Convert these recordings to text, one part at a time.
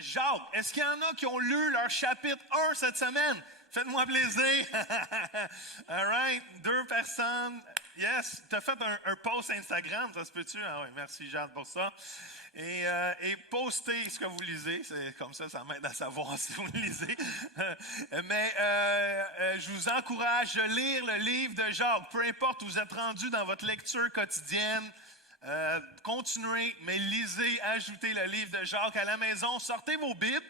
Jacques. Est-ce qu'il y en a qui ont lu leur chapitre 1 cette semaine? Faites-moi plaisir. All right, 2 personnes. Yes, tu as fait un post Instagram, ça se peut-tu? Ah oui, merci Jade pour ça. Et postez ce que vous lisez, c'est comme ça m'aide à savoir si vous le lisez. Mais je vous encourage à lire le livre de Jacques, peu importe où vous êtes rendu dans votre lecture quotidienne. Continuez, mais lisez, ajoutez le livre de Jacques à la maison, sortez vos Bibles.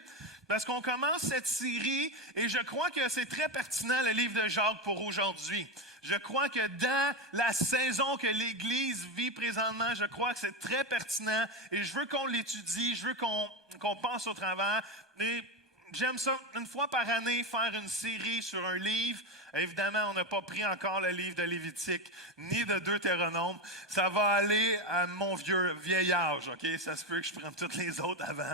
Parce qu'on commence cette série et je crois que c'est très pertinent le livre de Jacques pour aujourd'hui. Je crois que dans la saison que l'Église vit présentement, je crois que c'est très pertinent et je veux qu'on l'étudie, je veux qu'on pense au travers. Et j'aime ça, une fois par année, faire une série sur un livre. Évidemment, on n'a pas pris encore le livre de Lévitique, ni de Deutéronome. Ça va aller à mon vieil âge, OK? Ça se peut que je prenne toutes les autres avant.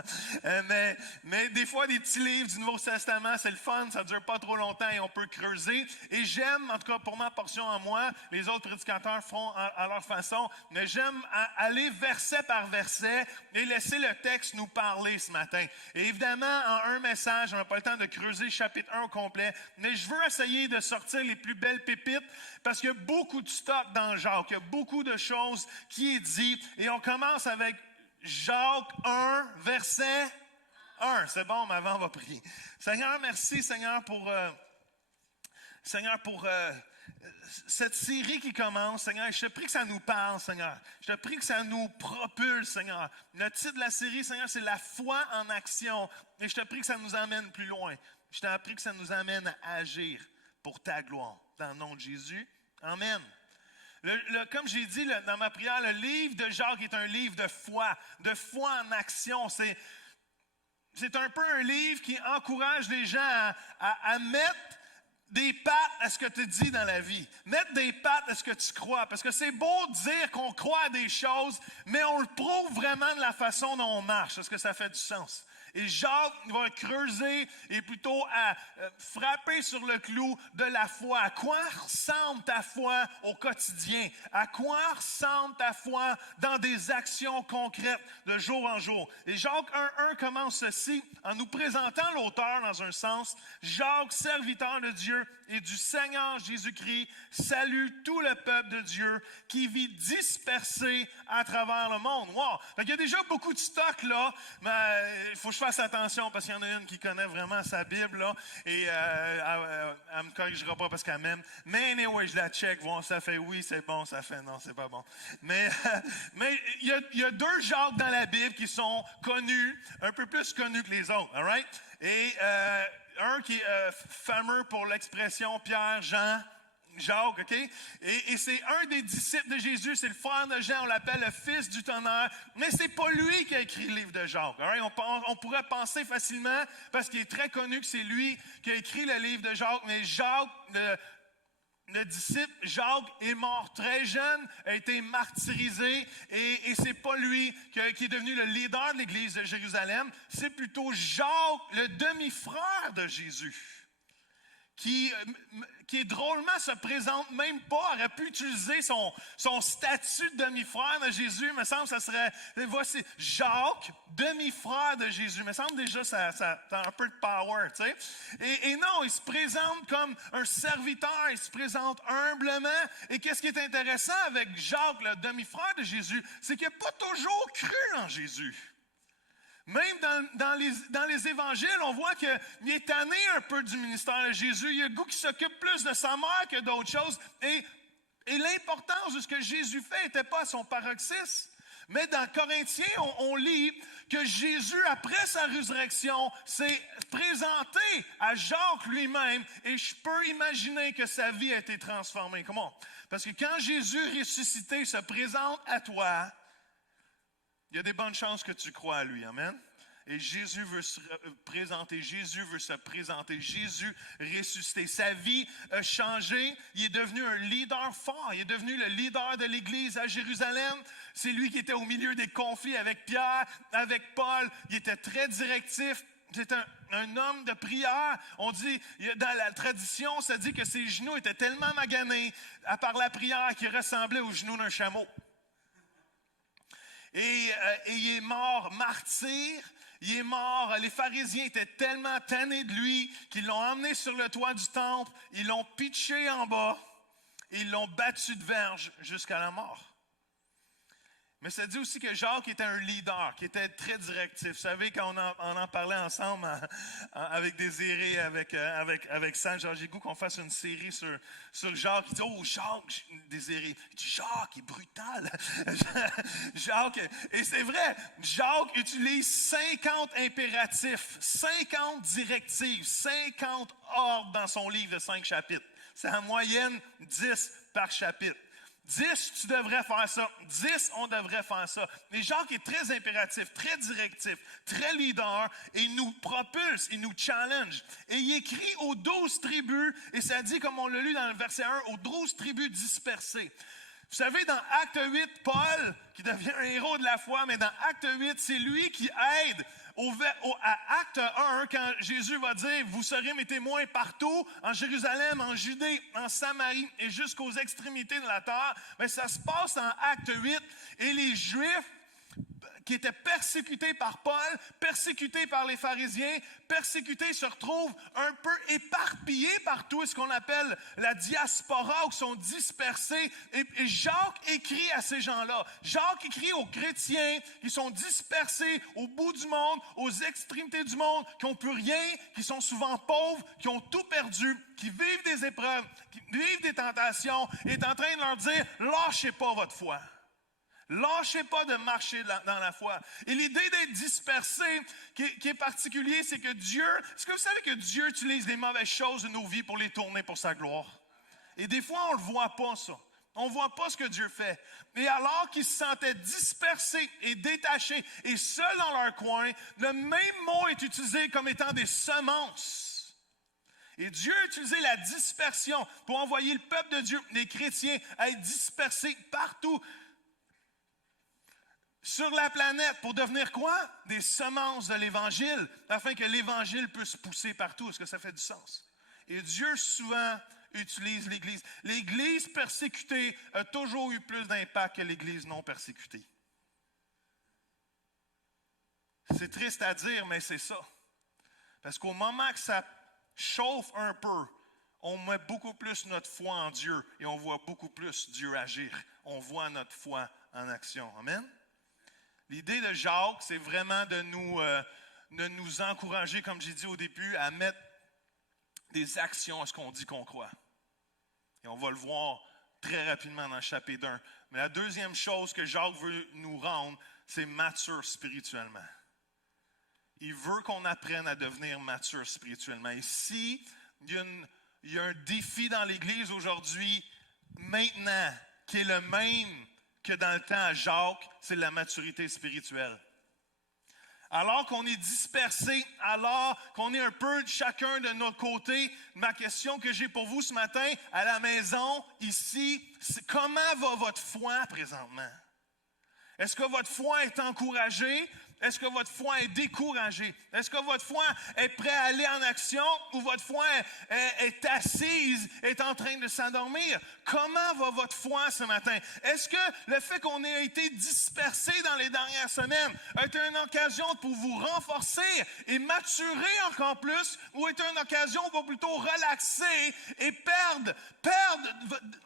Mais des fois, des petits livres du Nouveau Testament, c'est le fun, ça ne dure pas trop longtemps et on peut creuser. Et j'aime, en tout cas pour ma portion en moi, les autres prédicateurs feront à leur façon, mais j'aime aller verset par verset et laisser le texte nous parler ce matin. Et évidemment, en un message, on n'a pas le temps de creuser le chapitre 1 au complet, mais je veux essayer de sortir les plus belles pépites parce qu'il y a beaucoup de stock dans Jacques, il y a beaucoup de choses qui est dit. Et on commence avec Jacques 1, verset 1. C'est bon, mais avant on va prier. Seigneur, merci Seigneur pour cette série qui commence, Seigneur. Je te prie que ça nous parle, Seigneur. Je te prie que ça nous propulse, Seigneur. Le titre de la série, Seigneur, c'est La foi en action. Et je te prie que ça nous amène plus loin. Je te prie que ça nous amène à agir pour ta gloire. Dans le nom de Jésus. Amen. Comme j'ai dit dans ma prière, le livre de Jacques est un livre de foi en action. C'est un peu un livre qui encourage les gens à mettre des pattes à ce que tu dis dans la vie. Mettre des pattes à ce que tu crois. Parce que c'est beau de dire qu'on croit à des choses, mais on le prouve vraiment de la façon dont on marche. Est-ce que ça fait du sens? Et Jacques va creuser et plutôt à frapper sur le clou de la foi. À quoi ressemble ta foi au quotidien? À quoi ressemble ta foi dans des actions concrètes de jour en jour? Et Jacques 1.1 commence ceci en nous présentant l'auteur dans un sens. Jacques, serviteur de Dieu et du Seigneur Jésus-Christ, salue tout le peuple de Dieu qui vit dispersé à travers le monde. Wow! Donc, il y a déjà beaucoup de stock là, mais il faut que je fasse attention parce qu'il y en a une qui connaît vraiment sa Bible là, et elle me corrigera pas parce qu'elle m'aime. Mais anyway, je la check, voir ça fait oui, c'est bon, ça fait non, c'est pas bon. Mais il y a 2 Jacques dans la Bible qui sont connus, un peu plus connus que les autres, all right? Et un qui est fameux pour l'expression Pierre, Jean, Jacques, OK? Et c'est un des disciples de Jésus, c'est le frère de Jean, on l'appelle le fils du tonnerre, mais c'est pas lui qui a écrit le livre de Jacques. Right? On pourrait penser facilement, parce qu'il est très connu que c'est lui qui a écrit le livre de Jacques, mais Jacques, le disciple Jacques est mort très jeune, a été martyrisé et c'est pas lui qui est devenu le leader de l'église de Jérusalem, c'est plutôt Jacques, le demi-frère de Jésus, qui drôlement se présente même pas, aurait pu utiliser son statut de demi-frère de Jésus, il me semble que ça serait, voici Jacques, demi-frère de Jésus, il me semble déjà ça a un peu de power, tu sais. Et non, il se présente comme un serviteur, il se présente humblement, et qu'est-ce qui est intéressant avec Jacques, le demi-frère de Jésus, c'est qu'il n'a pas toujours cru en Jésus. Même dans les évangiles, on voit qu'il est tanné un peu du ministère de Jésus. Il y a le goût qui s'occupe plus de sa mère que d'autres choses. Et l'importance de ce que Jésus fait n'était pas à son paroxysme. Mais dans Corinthiens, on lit que Jésus, après sa résurrection, s'est présenté à Jacques lui-même. Et je peux imaginer que sa vie a été transformée. Comment? Parce que quand Jésus ressuscité se présente à toi, il y a des bonnes chances que tu crois à lui. Amen. Et Jésus veut se présenter. Jésus veut se présenter. Jésus ressuscité. Sa vie a changé. Il est devenu un leader fort. Il est devenu le leader de l'Église à Jérusalem. C'est lui qui était au milieu des conflits avec Pierre, avec Paul. Il était très directif. C'est un homme de prière. On dit, dans la tradition, ça dit que ses genoux étaient tellement maganés à part la prière qu'ils ressemblaient aux genoux d'un chameau. Et il est mort martyr. il est mort. Les pharisiens étaient tellement tannés de lui qu'ils l'ont emmené sur le toit du temple, ils l'ont pitché en bas et ils l'ont battu de verge jusqu'à la mort. Mais ça dit aussi que Jacques était un leader, qui était très directif. Vous savez, quand on en parlait ensemble avec Désiré, avec Sam, genre, j'ai goût qu'on fasse une série sur Jacques. Il dit, oh, Jacques, Désiré. Il dit, Jacques est brutal. Jacques, et c'est vrai, Jacques utilise 50 impératifs, 50 directives, 50 ordres dans son livre de 5 chapitres. C'est en moyenne 10 par chapitre. 10, tu devrais faire ça. 10, on devrait faire ça. Et Jacques est très impératif, très directif, très leader, et il nous propulse, il nous challenge. Et il écrit aux 12 tribus, et ça dit, comme on l'a lu dans le verset 1, aux 12 tribus dispersées. Vous savez, dans Acte 8, Paul, qui devient un héros de la foi, mais dans Acte 8, c'est lui qui aide à Acte 1, quand Jésus va dire, vous serez mes témoins partout, en Jérusalem, en Judée, en Samarie et jusqu'aux extrémités de la terre. Mais ça se passe en Acte 8 et les Juifs qui étaient persécutés par Paul, persécutés par les pharisiens, persécutés se retrouvent un peu éparpillés partout, ce qu'on appelle la diaspora, où ils sont dispersés. Et Jacques écrit à ces gens-là. Jacques écrit aux chrétiens qui sont dispersés au bout du monde, aux extrémités du monde, qui n'ont plus rien, qui sont souvent pauvres, qui ont tout perdu, qui vivent des épreuves, qui vivent des tentations, et est en train de leur dire, lâchez pas votre foi. Lâchez pas de marcher dans la foi. Et l'idée d'être dispersé, qui est particulier, c'est que Dieu... Est-ce que vous savez que Dieu utilise les mauvaises choses de nos vies pour les tourner pour sa gloire? Et des fois, on ne le voit pas, ça. On ne voit pas ce que Dieu fait. Et alors qu'ils se sentaient dispersés et détachés et seuls dans leur coin, le même mot est utilisé comme étant des semences. Et Dieu a utilisé la dispersion pour envoyer le peuple de Dieu, les chrétiens, à être dispersés partout sur la planète pour devenir quoi? Des semences de l'Évangile, afin que l'Évangile puisse pousser partout. Est-ce que ça fait du sens? Et Dieu souvent utilise l'Église. L'Église persécutée a toujours eu plus d'impact que l'Église non persécutée. C'est triste à dire, mais c'est ça. Parce qu'au moment que ça chauffe un peu, on met beaucoup plus notre foi en Dieu et on voit beaucoup plus Dieu agir. On voit notre foi en action. Amen? L'idée de Jacques, c'est vraiment de nous encourager, comme j'ai dit au début, à mettre des actions à ce qu'on dit qu'on croit. Et on va le voir très rapidement dans le chapitre 1. Mais la deuxième chose que Jacques veut nous rendre, c'est mature spirituellement. Il veut qu'on apprenne à devenir mature spirituellement. Et si il y a un défi dans l'Église aujourd'hui, maintenant, qui est le même que dans le temps à Jacques, c'est la maturité spirituelle. Alors qu'on est dispersés, alors qu'on est un peu chacun de notre côté, ma question que j'ai pour vous ce matin, à la maison, ici, c'est comment va votre foi présentement? Est-ce que votre foi est encouragée? Est-ce que votre foi est découragée? Est-ce que votre foi est prête à aller en action ou votre foi est assise, est en train de s'endormir? Comment va votre foi ce matin? Est-ce que le fait qu'on ait été dispersés dans les dernières semaines a été une occasion pour vous renforcer et maturer encore plus ou est une occasion pour plutôt relaxer et perdre,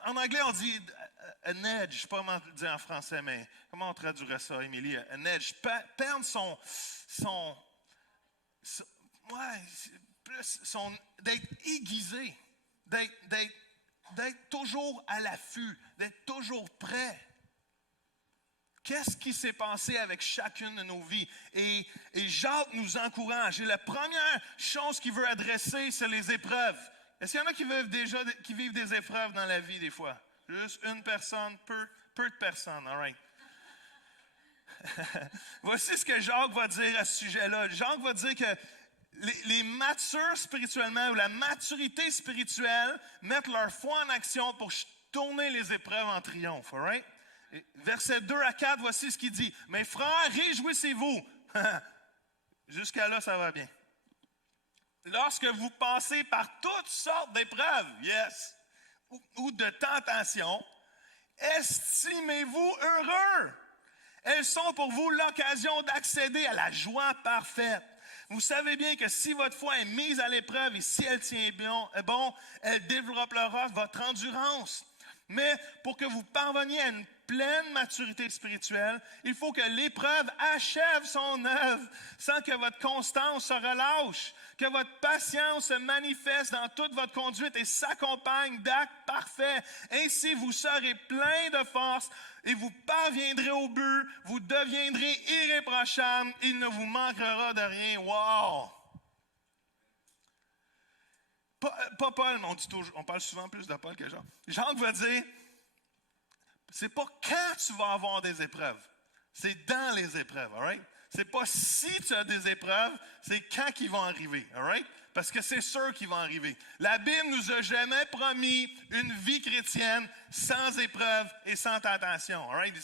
en anglais on dit an edge, je ne sais pas comment le dire en français, mais comment on traduirait ça, Émilie? An edge, perdre d'être aiguisé, d'être toujours à l'affût, d'être toujours prêt. Qu'est-ce qui s'est passé avec chacune de nos vies? Et Jacques nous encourage. Et la première chose qu'il veut adresser, c'est les épreuves. Est-ce qu'il y en a qui vivent des épreuves dans la vie des fois? Juste une personne, peu de personnes, all right. Voici ce que Jacques va dire à ce sujet-là. Jacques va dire que les matures spirituellement ou la maturité spirituelle mettent leur foi en action pour tourner les épreuves en triomphe, all right? Versets 2 à 4, voici ce qu'il dit. « Mes frères, réjouissez-vous. » Jusqu'à là, ça va bien. « Lorsque vous passez par toutes sortes d'épreuves, yes, ou de tentations, estimez-vous heureux Elles sont pour vous l'occasion d'accéder à la joie parfaite. Vous savez bien que si votre foi est mise à l'épreuve et si elle tient bon, elle développera votre endurance. Mais pour que vous parveniez à une pleine maturité spirituelle, il faut que l'épreuve achève son œuvre sans que votre constance se relâche, que votre patience se manifeste dans toute votre conduite et s'accompagne d'actes parfaits. Ainsi, vous serez plein de force et vous parviendrez au but, vous deviendrez irréprochables, il ne vous manquera de rien. Wow! Pas Paul, mais on parle souvent plus de Paul que Jean. Jean va dire, c'est pas quand tu vas avoir des épreuves, c'est dans les épreuves, all right? C'est pas si tu as des épreuves, c'est quand qu'ils vont arriver, all right? Parce que c'est sûr qu'ils vont arriver. La Bible nous a jamais promis une vie chrétienne sans épreuves et sans tentation, all right?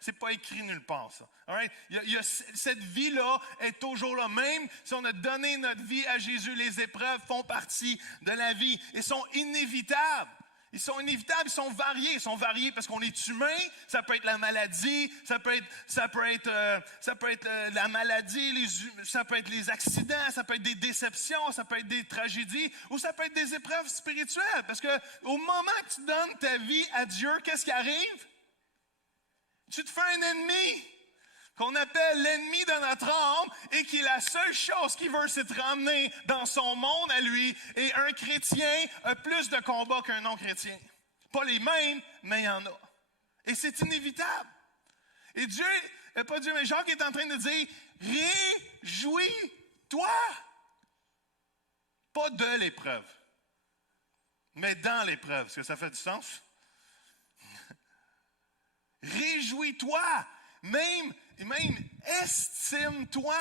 C'est pas écrit nulle part, ça, all right? Cette vie-là est toujours là. Même si on a donné notre vie à Jésus, les épreuves font partie de la vie et sont inévitables. Ils sont inévitables, ils sont variés. Ils sont variés parce qu'on est humain. Ça peut être la maladie, ça peut être la maladie, ça peut être les accidents, ça peut être des déceptions, ça peut être des tragédies, ou ça peut être des épreuves spirituelles. Parce que au moment que tu donnes ta vie à Dieu, qu'est-ce qui arrive? Tu te fais un ennemi qu'on appelle l'ennemi de notre âme et qui est la seule chose qu'il veut, c'est te ramener dans son monde à lui. Et un chrétien a plus de combats qu'un non-chrétien. Pas les mêmes, mais il y en a. Et c'est inévitable. Et Dieu, pas Dieu, mais Jacques est en train de dire, réjouis-toi. Pas de l'épreuve, mais dans l'épreuve. Est-ce que ça fait du sens? Réjouis-toi. Même estime-toi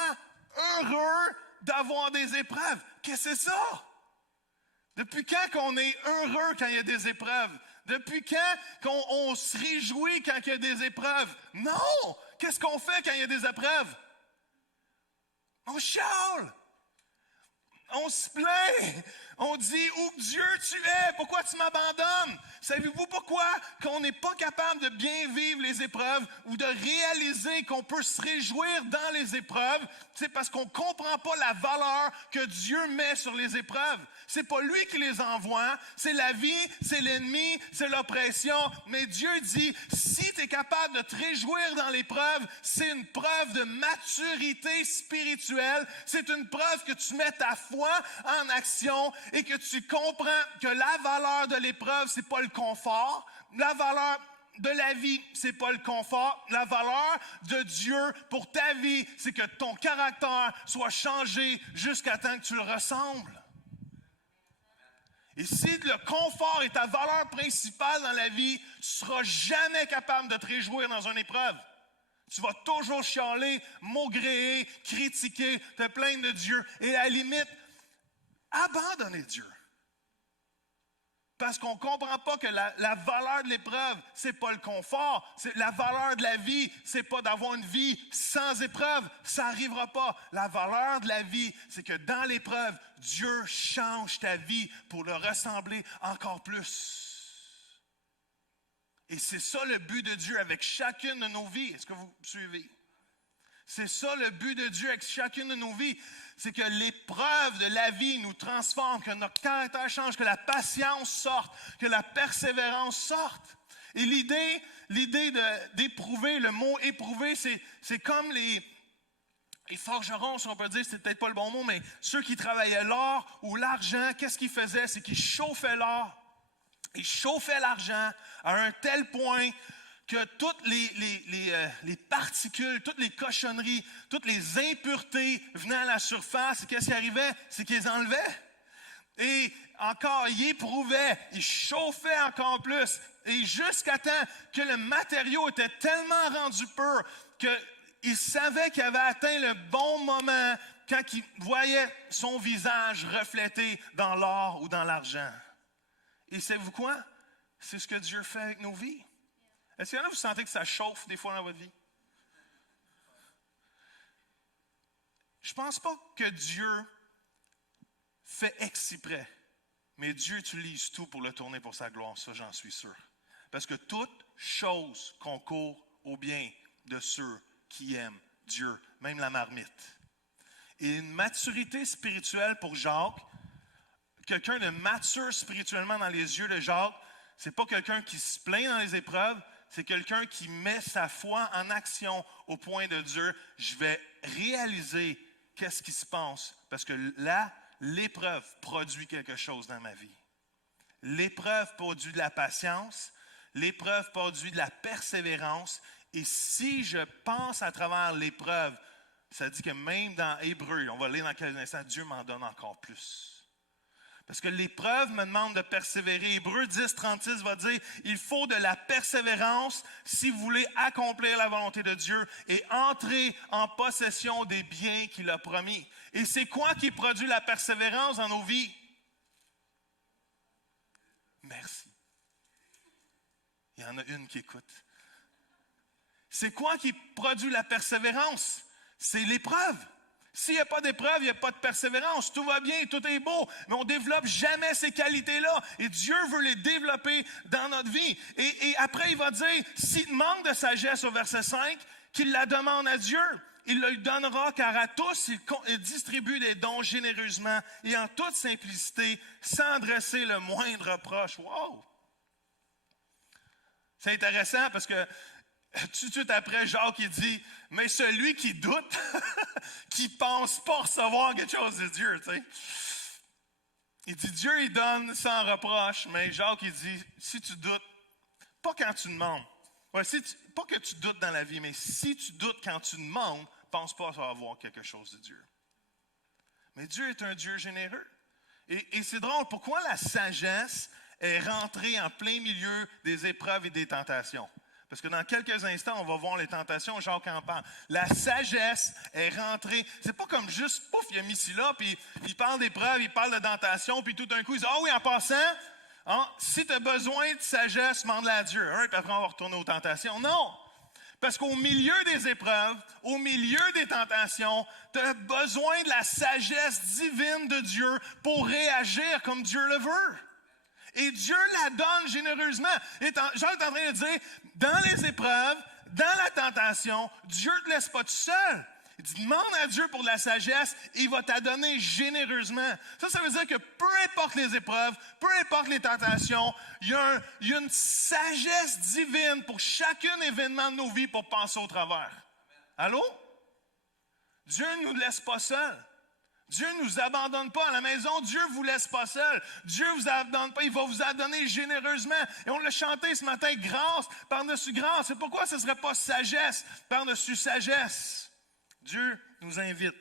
heureux d'avoir des épreuves. Qu'est-ce que c'est ça? Depuis quand qu'on est heureux quand il y a des épreuves? Depuis quand qu'on se réjouit quand il y a des épreuves? Non! Qu'est-ce qu'on fait quand il y a des épreuves? On chiale! On se plaint! On dit, où Dieu tu es? Pourquoi tu m'abandonnes? Savez-vous pourquoi qu'on n'est pas capable de bien vivre les épreuves ou de réaliser qu'on peut se réjouir dans les épreuves? C'est parce qu'on ne comprend pas la valeur que Dieu met sur les épreuves. C'est pas lui qui les envoie, c'est la vie, c'est l'ennemi, c'est l'oppression. Mais Dieu dit, si tu es capable de te réjouir dans l'épreuve, c'est une preuve de maturité spirituelle. C'est une preuve que tu mets ta foi en action et que tu comprends que la valeur de l'épreuve, c'est pas le confort. La valeur de la vie, c'est pas le confort. La valeur de Dieu pour ta vie, c'est que ton caractère soit changé jusqu'à temps que tu le ressembles. Et si le confort est ta valeur principale dans la vie, tu ne seras jamais capable de te réjouir dans une épreuve. Tu vas toujours chialer, maugréer, critiquer, te plaindre de Dieu et à la limite, abandonner Dieu. Parce qu'on ne comprend pas que la valeur de l'épreuve, ce n'est pas le confort. La valeur de la vie, ce n'est pas d'avoir une vie sans épreuve. Ça n'arrivera pas. La valeur de la vie, c'est que dans l'épreuve, Dieu change ta vie pour le ressembler encore plus. Et c'est ça le but de Dieu avec chacune de nos vies. Est-ce que vous suivez? C'est ça le but de Dieu avec chacune de nos vies. C'est que l'épreuve de la vie nous transforme, que notre caractère change, que la patience sorte, que la persévérance sorte. Et l'idée d'éprouver, le mot éprouver, c'est comme les forgerons, si on peut dire, c'est peut-être pas le bon mot, mais ceux qui travaillaient l'or ou l'argent, qu'est-ce qu'ils faisaient? C'est qu'ils chauffaient l'or, ils chauffaient l'argent à un tel point que toutes les particules, toutes les cochonneries, toutes les impuretés venaient à la surface. Et qu'est-ce qui arrivait? C'est qu'ils les enlevaient. Et encore, ils éprouvaient, ils chauffaient encore plus. Et jusqu'à temps que le matériau était tellement rendu pur qu'ils savaient qu'il avait atteint le bon moment quand ils voyaient son visage reflété dans l'or ou dans l'argent. Et savez-vous quoi? C'est ce que Dieu fait avec nos vies. Est-ce qu'il y en a, vous sentez que ça chauffe des fois dans votre vie? Je ne pense pas que Dieu fait exprès, mais Dieu utilise tout pour le tourner pour sa gloire, ça j'en suis sûr. Parce que toute chose concourt au bien de ceux qui aiment Dieu, même la marmite. Et une maturité spirituelle pour Jacques, quelqu'un de mature spirituellement dans les yeux de Jacques, c'est pas quelqu'un qui se plaint dans les épreuves, c'est quelqu'un qui met sa foi en action au point de dire, je vais réaliser qu'est-ce qui se passe, parce que là, l'épreuve produit quelque chose dans ma vie. L'épreuve produit de la patience, l'épreuve produit de la persévérance, et si je pense à travers l'épreuve, ça dit que même dans Hébreu, on va lire dans quelques instants, Dieu m'en donne encore plus. Parce que l'épreuve me demande de persévérer. Hébreu 10, 36 va dire, il faut de la persévérance si vous voulez accomplir la volonté de Dieu et entrer en possession des biens qu'il a promis. Et c'est quoi qui produit la persévérance dans nos vies? Merci. Il y en a une qui écoute. C'est quoi qui produit la persévérance? C'est l'épreuve. S'il n'y a pas d'épreuve, il n'y a pas de persévérance. Tout va bien, tout est beau, mais on ne développe jamais ces qualités-là. Et Dieu veut les développer dans notre vie. Et après, il va dire, s'il manque de sagesse au verset 5, qu'il la demande à Dieu. Il le lui donnera, car à tous, il distribue des dons généreusement et en toute simplicité, sans dresser le moindre reproche. Wow! C'est intéressant parce que tout de suite après, Jacques, il dit, mais celui qui doute, qui ne pense pas recevoir quelque chose de Dieu, tu sais. Il dit, Dieu, il donne sans reproche, mais Jacques, il dit, si tu doutes, pas quand tu demandes, pas que tu doutes dans la vie, mais si tu doutes quand tu demandes, pense pas avoir quelque chose de Dieu. Mais Dieu est un Dieu généreux. Et c'est drôle, pourquoi la sagesse est rentrée en plein milieu des épreuves et des tentations? Parce que dans quelques instants, on va voir les tentations, Jacques en parle. La sagesse est rentrée. C'est pas comme juste, pouf, il a mis ci là, puis il parle d'épreuves, il parle de tentation, puis tout d'un coup, il dit, ah oui, en passant, hein, si tu as besoin de sagesse, demande-la à Dieu. Hein, puis après, on va retourner aux tentations. Non! Parce qu'au milieu des épreuves, au milieu des tentations, tu as besoin de la sagesse divine de Dieu pour réagir comme Dieu le veut. Et Dieu la donne généreusement. Jean est en train de dire, dans les épreuves, dans la tentation, Dieu ne te laisse pas tout seul. Il dit, demande à Dieu pour de la sagesse, il va t'en donner généreusement. Ça veut dire que peu importe les épreuves, peu importe les tentations, il y a une sagesse divine pour chacun événement de nos vies pour passer au travers. Allô? Dieu ne nous laisse pas seuls. Dieu ne nous abandonne pas à la maison. Dieu ne vous laisse pas seul. Dieu ne vous abandonne pas. Il va vous abandonner généreusement. Et on l'a chanté ce matin, grâce par-dessus grâce. C'est pourquoi ce ne serait pas sagesse par-dessus sagesse. Dieu nous invite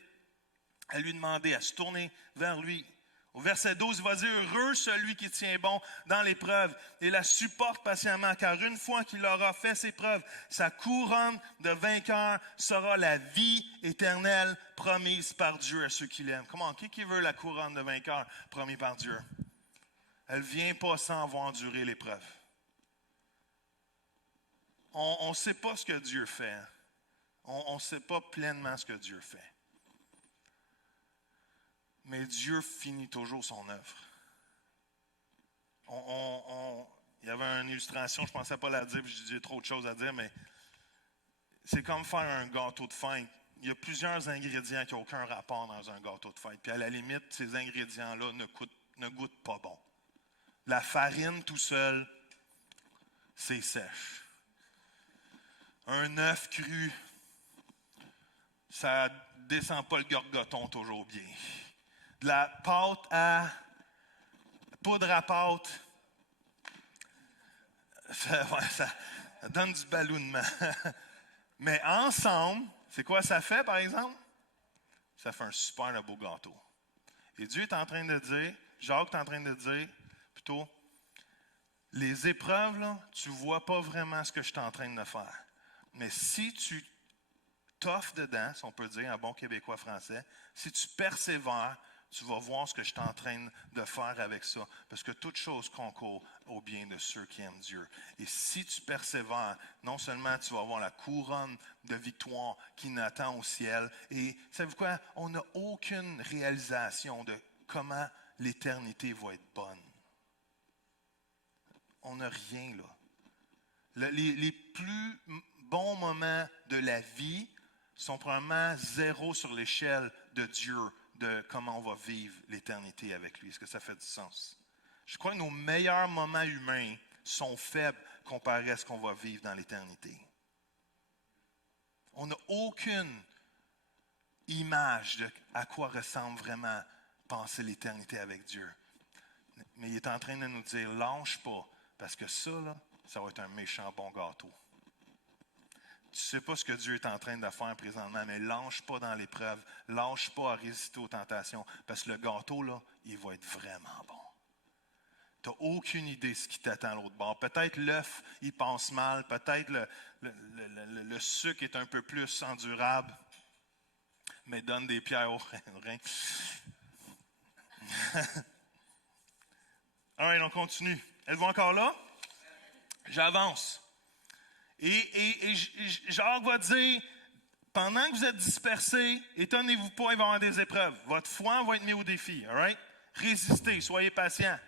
à lui demander, à se tourner vers lui. Au verset 12, il va dire, heureux celui qui tient bon dans l'épreuve et la supporte patiemment, car une fois qu'il aura fait ses preuves, sa couronne de vainqueur sera la vie éternelle promise par Dieu à ceux qui l'aiment. Comment, qui veut la couronne de vainqueur promise par Dieu? Elle ne vient pas sans avoir enduré l'épreuve. On ne sait pas ce que Dieu fait. On ne sait pas pleinement ce que Dieu fait. Mais Dieu finit toujours son œuvre. Il y avait une illustration, je ne pensais pas la dire, puis j'ai trop de choses à dire, mais c'est comme faire un gâteau de fête. Il y a plusieurs ingrédients qui n'ont aucun rapport dans un gâteau de fête. Puis à la limite, ces ingrédients-là ne goûtent pas bon. La farine tout seul, c'est sèche. Un œuf cru, ça ne descend pas le gorgoton toujours bien. De la pâte à poudre à pâte, ça donne du ballonnement. Mais ensemble, c'est quoi ça fait, par exemple? Ça fait un super beau gâteau. Et Dieu est en train de dire, Jacques est en train de dire, plutôt, les épreuves, là, tu ne vois pas vraiment ce que je suis en train de faire. Mais si tu t'offres dedans, si on peut dire en bon québécois français, si tu persévères, tu vas voir ce que je suis en train de faire avec ça. Parce que toute chose concourt au bien de ceux qui aiment Dieu. Et si tu persévères, non seulement tu vas avoir la couronne de victoire qui n'attend au ciel. Et savez-vous quoi? On n'a aucune réalisation de comment l'éternité va être bonne. On n'a rien là. Les plus bons moments de la vie sont probablement zéro sur l'échelle de Dieu, de comment on va vivre l'éternité avec lui. Est-ce que ça fait du sens? Je crois que nos meilleurs moments humains sont faibles comparés à ce qu'on va vivre dans l'éternité. On n'a aucune image de à quoi ressemble vraiment passer l'éternité avec Dieu. Mais il est en train de nous dire, lâche pas, parce que ça, là, ça va être un méchant bon gâteau. Tu ne sais pas ce que Dieu est en train de faire présentement, mais lâche pas dans l'épreuve, lâche pas à résister aux tentations, parce que le gâteau, là, il va être vraiment bon. Tu n'as aucune idée de ce qui t'attend à l'autre bord. Peut-être l'œuf, il passe mal, peut-être le sucre est un peu plus endurable, mais donne des pierres au rein. All right, on continue. Êtes-vous encore là? J'avance. Et Jacques va dire, pendant que vous êtes dispersés, étonnez-vous pas, il va y avoir des épreuves. Votre foi va être mise au défi. All right? Résistez, soyez patients.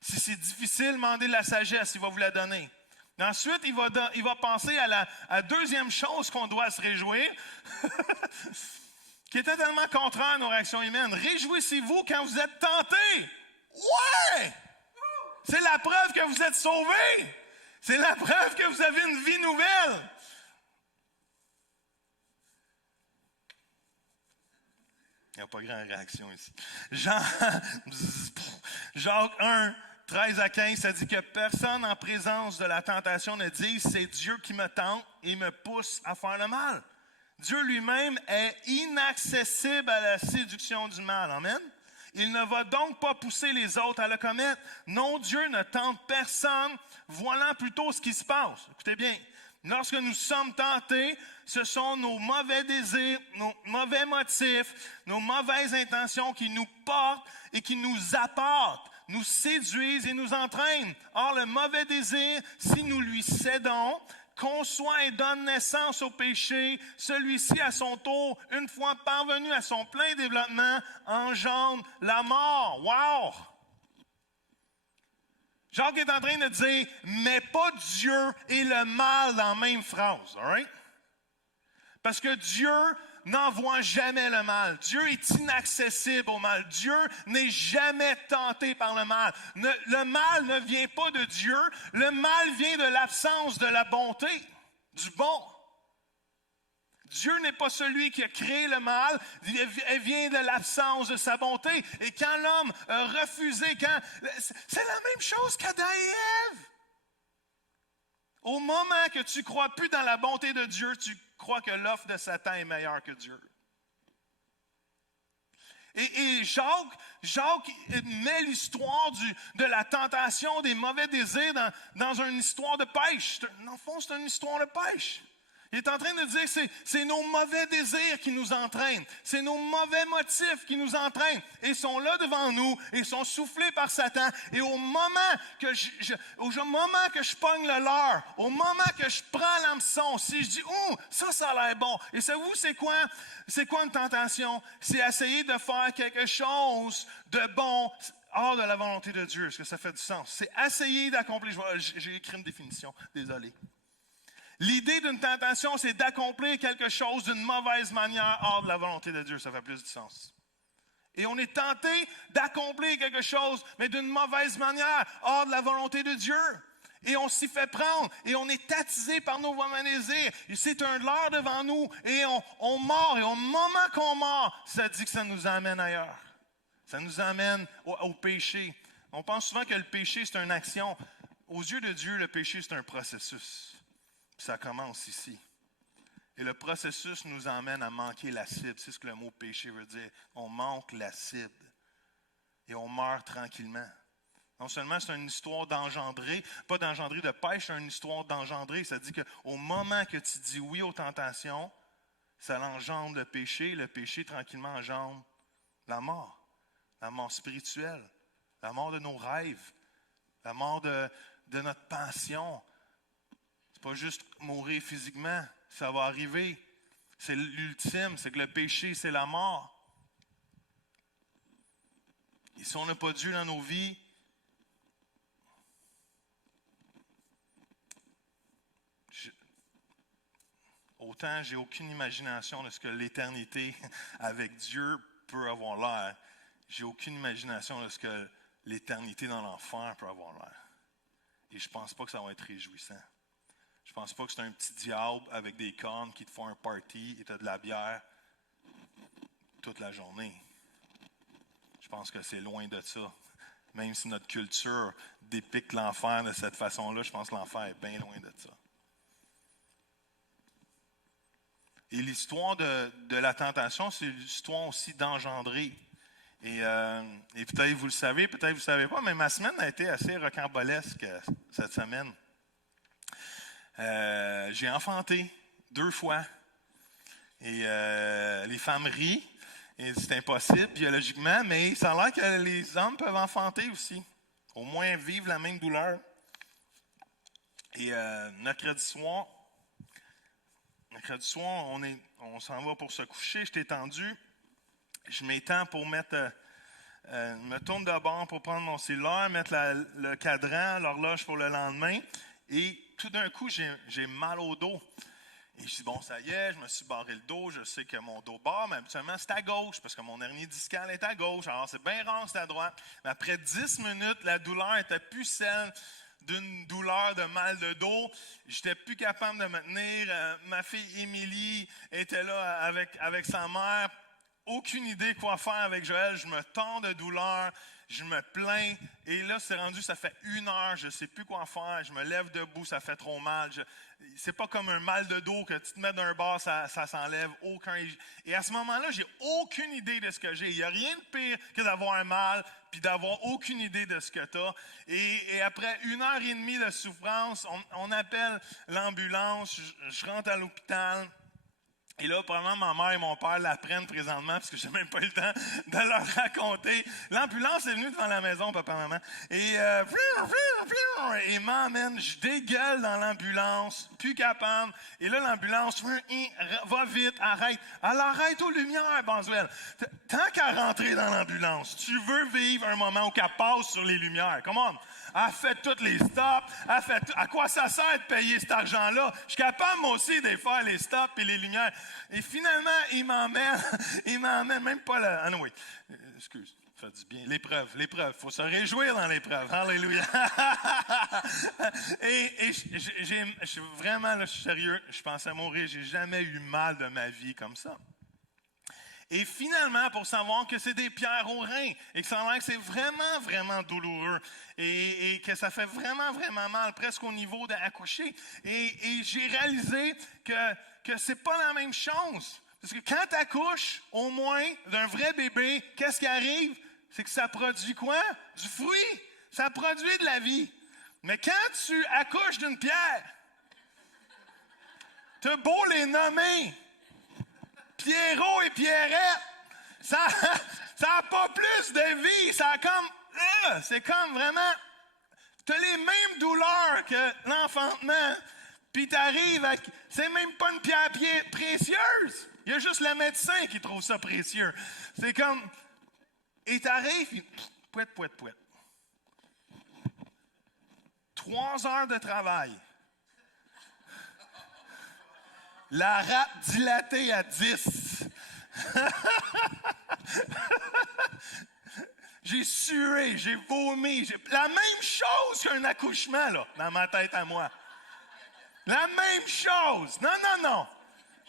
Si c'est difficile, demandez de la sagesse, il va vous la donner. Ensuite, il va penser à la deuxième chose qu'on doit se réjouir, qui est totalement contraire à nos réactions humaines. Réjouissez-vous quand vous êtes tentés. Ouais! C'est la preuve que vous êtes sauvés. C'est la preuve que vous avez une vie nouvelle. Il n'y a pas grande réaction ici. Jacques 1, 13 à 15, ça dit que personne en présence de la tentation ne dise « c'est Dieu qui me tente et me pousse à faire le mal ». Dieu lui-même est inaccessible à la séduction du mal. Amen. Il ne va donc pas pousser les autres à le commettre. Non, Dieu ne tente personne. Voilà plutôt ce qui se passe. Écoutez bien. Lorsque nous sommes tentés, ce sont nos mauvais désirs, nos mauvais motifs, nos mauvaises intentions qui nous portent et qui nous apportent, nous séduisent et nous entraînent. Or, le mauvais désir, si nous lui cédons, conçoit et donne naissance au péché, celui-ci à son tour, une fois parvenu à son plein développement, engendre la mort. Wow! Jacques est en train de dire, mets pas Dieu et le mal dans la même phrase. All right? Parce que Dieu n'envoie jamais le mal. Dieu est inaccessible au mal. Dieu n'est jamais tenté par le mal. Le mal ne vient pas de Dieu. Le mal vient de l'absence de la bonté, du bon. Dieu n'est pas celui qui a créé le mal, il vient de l'absence de sa bonté. Et quand l'homme a refusé, c'est la même chose qu'Adam et Ève. Au moment que tu ne crois plus dans la bonté de Dieu, tu crois que l'offre de Satan est meilleure que Dieu. Et Jacques met l'histoire de la tentation, des mauvais désirs dans une histoire de pêche. Dans le fond, c'est une histoire de pêche. Il est en train de dire que c'est nos mauvais désirs qui nous entraînent. C'est nos mauvais motifs qui nous entraînent. Et ils sont là devant nous. Ils sont soufflés par Satan. Et au moment que je pogne le leurre, au moment que je prends l'hameçon, si je dis, oh, ça a l'air bon. Et savez-vous, c'est quoi? C'est quoi une tentation? C'est essayer de faire quelque chose de bon hors de la volonté de Dieu. Est-ce que ça fait du sens? C'est essayer d'accomplir. J'ai écrit une définition. Désolé. L'idée d'une tentation, c'est d'accomplir quelque chose d'une mauvaise manière hors de la volonté de Dieu. Ça fait plus de sens. Et on est tenté d'accomplir quelque chose, mais d'une mauvaise manière, hors de la volonté de Dieu. Et on s'y fait prendre, et on est attisé par nos mauvais désirs. C'est un leurre devant nous, et on mord, et au moment qu'on mord, ça dit que ça nous amène ailleurs. Ça nous amène au péché. On pense souvent que le péché, c'est une action. Aux yeux de Dieu, le péché, c'est un processus. Ça commence ici. Et le processus nous emmène à manquer la cible. C'est ce que le mot péché veut dire. On manque la cible. Et on meurt tranquillement. Non seulement c'est une histoire d'engendrer, pas d'engendrer de pêche, c'est une histoire d'engendrer. Ça dit qu'au moment que tu dis oui aux tentations, ça engendre le péché. Le péché tranquillement engendre la mort spirituelle, la mort de nos rêves, la mort de notre passion. Pas juste mourir physiquement, ça va arriver. C'est l'ultime, c'est que le péché, c'est la mort. Et si on n'a pas Dieu dans nos vies, autant j'ai aucune imagination de ce que l'éternité avec Dieu peut avoir l'air, j'ai aucune imagination de ce que l'éternité dans l'enfer peut avoir l'air. Et je pense pas que ça va être réjouissant. Je pense pas que c'est un petit diable avec des cornes qui te font un party et tu as de la bière toute la journée. Je pense que c'est loin de ça. Même si notre culture dépique l'enfer de cette façon-là, je pense que l'enfer est bien loin de ça. Et l'histoire de la tentation, c'est l'histoire aussi d'engendrer. Et peut-être vous le savez, peut-être vous ne le savez pas, mais ma semaine a été assez rocambolesque cette semaine. J'ai enfanté 2 fois. Et les femmes rient. Et c'est impossible biologiquement, mais ça a l'air que les hommes peuvent enfanter aussi. Au moins vivre la même douleur. Et mercredi soir, on s'en va pour se coucher. Je t'ai tendu. Je m'étends pour me tourne de bord pour prendre mon cellulaire, mettre le cadran, l'horloge pour le lendemain. Et tout d'un coup, j'ai mal au dos. Et je dis, bon, ça y est, je me suis barré le dos. Je sais que mon dos barre, mais habituellement, c'est à gauche parce que mon hernie discale est à gauche. Alors, c'est bien rare que c'est à droite. Mais après 10 minutes, la douleur était plus celle d'une douleur de mal de dos. J'étais plus capable de me tenir. Ma fille Émilie était là avec sa mère. Aucune idée quoi faire avec Joël. Je me tords de douleur. Je me plains. Et là, c'est rendu, ça fait 1 heure. Je ne sais plus quoi faire. Je me lève debout, ça fait trop mal. C'est pas comme un mal de dos que tu te mets d'un bord, ça s'enlève. Et à ce moment-là, j'ai aucune idée de ce que j'ai. Il n'y a rien de pire que d'avoir un mal puis d'avoir aucune idée de ce que tu as. Et après 1h30 de souffrance, on appelle l'ambulance. Je rentre à l'hôpital. Et là, probablement, ma mère et mon père l'apprennent présentement parce que je n'ai même pas eu le temps de leur raconter. L'ambulance est venue devant la maison, papa, maman. Et il m'emmène, je dégueule dans l'ambulance, plus capable. Et là, l'ambulance, va vite, arrête. Elle arrête aux lumières, Bonzuel. Tant qu'à rentrer dans l'ambulance, tu veux vivre un moment où qu'elle passe sur les lumières. Come on. Elle fait tous les stops. À quoi ça sert de payer cet argent-là? Je suis capable, moi aussi, de faire les stops et les lumières. Et finalement, il m'emmène même pas là. Ah non, oui. Excuse, ça fait du bien. L'épreuve. Il faut se réjouir dans l'épreuve. Alléluia. et je suis vraiment, là, je suis sérieux. Je pensais mourir. J'ai jamais eu mal de ma vie comme ça. Et finalement, pour savoir que c'est des pierres aux reins et que ça a l'air que c'est vraiment, vraiment douloureux et que ça fait vraiment, vraiment mal, presque au niveau d'accoucher. Et j'ai réalisé que c'est pas la même chose. Parce que quand tu accouches, au moins, d'un vrai bébé, qu'est-ce qui arrive? C'est que ça produit quoi? Du fruit. Ça produit de la vie. Mais quand tu accouches d'une pierre, t'as beau les nommer, Pierrot et Pierrette, ça n'a pas plus de vie. Ça a comme, c'est comme vraiment, tu as les mêmes douleurs que l'enfantement, puis tu arrives avec, c'est même pas une pierre précieuse. Il y a juste le médecin qui trouve ça précieux. C'est comme, et tu arrives, puis pouette. 3 heures de travail. La rate dilatée à 10. J'ai sué, j'ai vomi. La même chose qu'un accouchement, là, dans ma tête à moi. La même chose. Non.